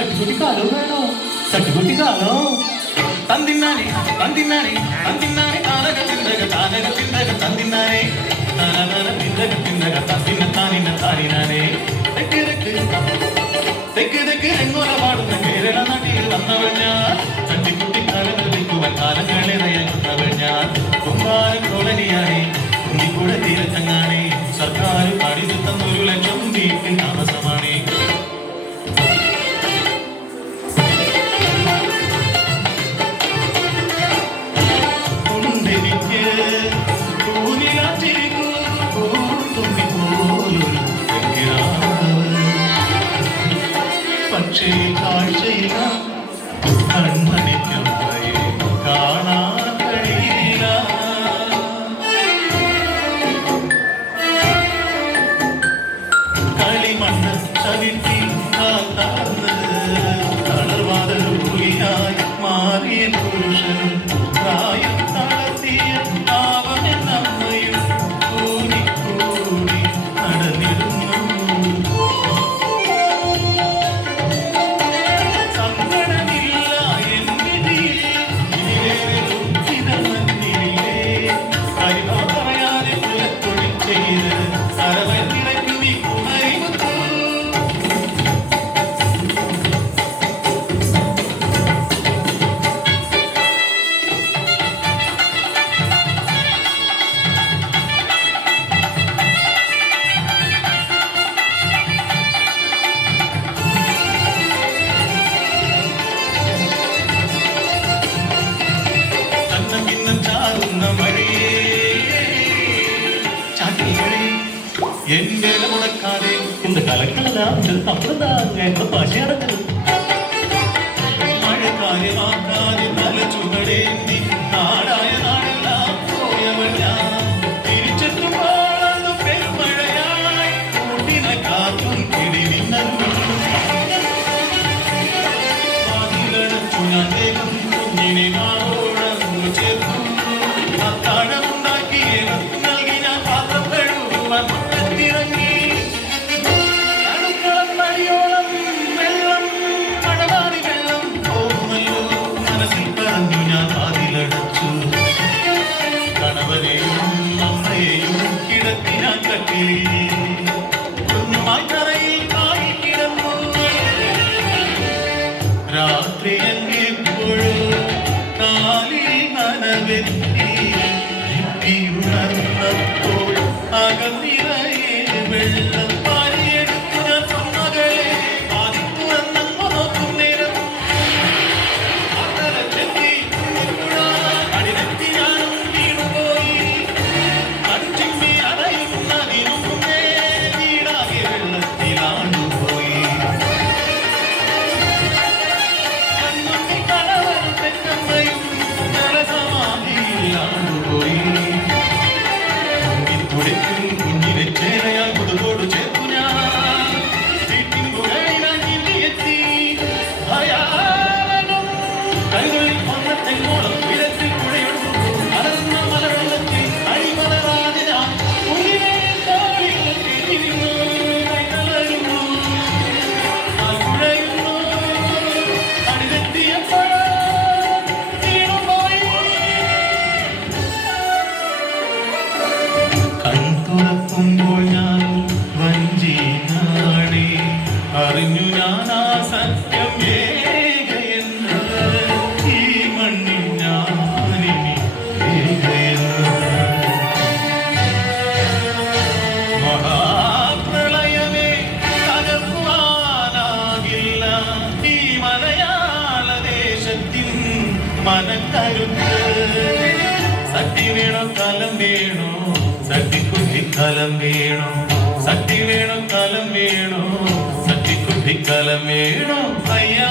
തട്ടിക്കുട്ടി കാലോ വേണോ തട്ടിക്കുട്ടി കാലോ തന്തിന്നാനെ തന്തിന്നാനെ തന്തിന്നാനെ താനക തിന്തക താനക തിന്തക തന്തിന്നാനെ താനക തിന്തക തിന്തക തന്തിന്ന താനിന്ന താനിനാനെ തെക്ക് തെക്ക് തെക്ക് തെക്ക് എങ്ങോല പാടുന്ന കേരള നാട്ടിൽ വന്നവൾ ഞാൻ തട്ടിക്കുട്ടി കാലങ്ങൾ വെക്കുവാൻ കാലങ്ങളേറെയാകുന്നവൾ ഞാൻ കുമ്പാരം കോളനിയാണേ കുന്നിക്കൂടെ തീരത്തങ്ങാണേ സർക്കാർ പാടിച്ചു തന്നൊരു ലക്ഷം വീട്ടിൽ താമസമാണേ പക്ഷേ കാഴ്ചയില്ല കൺമണിക്കും കാണാൻ കഴിയില്ല കളിമണ്ണ് ചവിട്ടി കാത്താർന്ന് തളർവാദൂലിയായി മാറിയ പുരുഷൻ പ്രായം തളർത്തിയ പാവമെന്നമ്മയും കൂടി കൂടി നടന്നിരുന്നു എന്റെ മുടക്കാതെ இந்த കലങ്ങളെല്ലാം തമ്മിൽ ഭാഷ അടങ്ങും മഴക്കാര്യമാക്കാതെ തല ചുവടേന്തി നാടായ നാടെല്ലാം പോയവൾ ഞാൻ തിരിച്ചെത്തുമ്പോൾ പെരുമഴയായി കൂട്ടിനെ കാത്തും കിടിമിന്നലും വാതിലടച്ചു ഞാൻ വേഗം കുഞ്ഞിനെ മാറോടന്നു ചേർന്നു അത്താഴമുണ്ടാക്കി നൽകി ഞാൻ പാത്രം കഴുകുവാൻ ഇറങ്ങി അടുക്കള മടിയോളം വെള്ളം മഴവാടി വെള്ളം പോകുമല്ലോ മനസ്സിൽ പറഞ്ഞു ഞാൻ വാതിലടച്ചു കണവനെയും അമ്മയെയും കിടത്തി ഞാൻ കട്ടിലിൽ കുഞ്ഞുമായി തറയിൽ കായി കിടന്നു രാത്രി എപ്പോഴോ കാലിൽ നനവെത്തി ഉണർന്നപ്പോൾ അകന്നിറയെ വെള്ളം പാരിയെടുത്തു ഞാൻ മകളെ ആദ്യം തുറന്നങ്ങോ നോക്കും നേരം അത്തരച്ചെത്തി അടിനെത്തി ഞാനും വീണുപോയി അടിച്ചിമ്മി അടയുന്നതിനു മുന്നേ വീടാകെ വെള്ളത്തിലാണ്ടുപോയി കണ്ണുണ്ണി കടവരും തെറ്റമ്മയും ജലസമാധിയിലാണ്ടുപോയി കുഞ്ഞിനെ ചേരയാൽ മുതുകോട് ചേർത്തു ഞാൻ വീട്ടിൻ എത്തി കൈകളിൽ ഒന്നത്തെങ്ങോളം വിരത്തിൽ കുഴയൊടുത്തു അലർന്ന മലവെള്ളത്തിൽ അഴിമലറാതെ ഞാൻ കുഞ്ഞിനെ തോളിലെത്തിയിരുന്നു കൈകളരുന്നു കുഴയുന്നു അടിതെത്തിയപ്പോഴോ തുറക്കുമ്പോൾ ഞാൻ വഞ്ചിനാണേ അറിഞ്ഞു ഞാൻ ആ സത്യം ഏകയെന്ന് ഈ മണ്ണിൽ ഞാനിനി ഏകയെന്ന് മഹാപ്രളയമേ തകർക്കുവാനാകില്ല ഈ മലയാള ദേശത്തിൻ മനക്കരുത്ത് സത്യ വേണോ കലം വേണോ സട്ടിക്കുട്ടിക്കലം വേണോ സട്ടി വേണോ കലം വേണോ സട്ടിക്കുട്ടിക്കലം വേണോ അയ്യാ